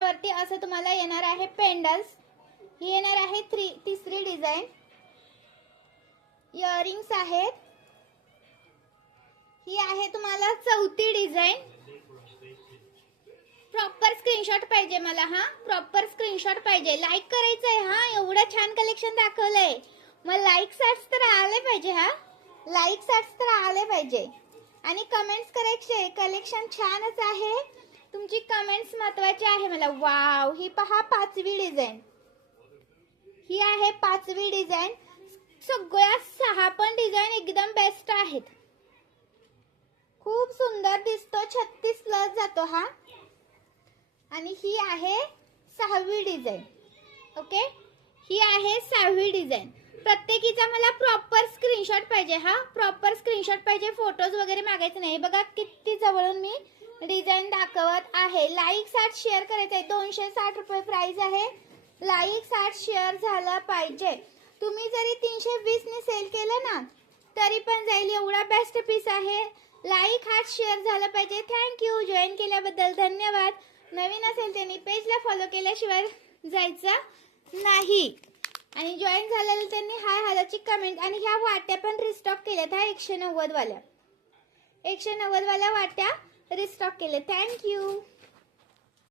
वरती असं तुम्हाला येणार आहे पेंडल्स. ही येणार आहे तिसरी डिझाइन. इयरिंग्स आहेत. ही आहे तुम्हाला चौथी डिझाइन. प्रॉपर स्क्रीनशॉट पाहिजे मला. हा प्रॉपर स्क्रीनशॉट पाहिजे. लाईक करायचंय. हा एवढं छान कलेक्शन दाखवलंय मग लाईक्स तर आले पाहिजे. हा लाईक्स तर आले पाहिजे आणि कमेंट्स करायचे. कलेक्शन छानच आहे. तुमची कमेंट्स महत्वाची आहे मला. वाव, ही पहा पाचवी डिझाइन. ही आहे पाचवी डिझाइन. सगळ्या 6 पण डिझाइन एकदम बेस्ट आहेत. खूप सुंदर दिसतो. 36 प्लस जातो हा. आणि ही आहे 6वी डिझाइन. ओके, ही आहे 6वी डिझाइन. प्रत्येकीचा मला प्रॉपर स्क्रीनशॉट पाहिजे. हा प्रॉपर स्क्रीनशॉट पाहिजे. फोटोज वगैरे मागायचे नाही. बघा किती जवळून मी डिझाइन दाखवत आहे. लाईक 60 शेअर करायचं आहे. 260 रुपये प्राइस आहे. लाईक 60 शेअर झालं पाहिजे. तुम्ही जरी 320 ने सेल केलं ना तरी पण जाईल. एवढा बेस्ट पीस आहे. लाईक हार्ट शेअर झालं पाहिजे. थँक्यू. जॉईन केल्याबद्दल धन्यवाद. नवीन असेल त्यांनी पेजला फॉलो केल्याशिवाय जायचं नाही. आणि जॉईन झालेलं त्यांनी हाय हॅलोची कमेंट. आणि ह्या वाट्या पण रिस्टॉक केल्यात. हा 190 वाल्या 190 वाल्या वाट्या रिस्टॉक केले. थँक्यू.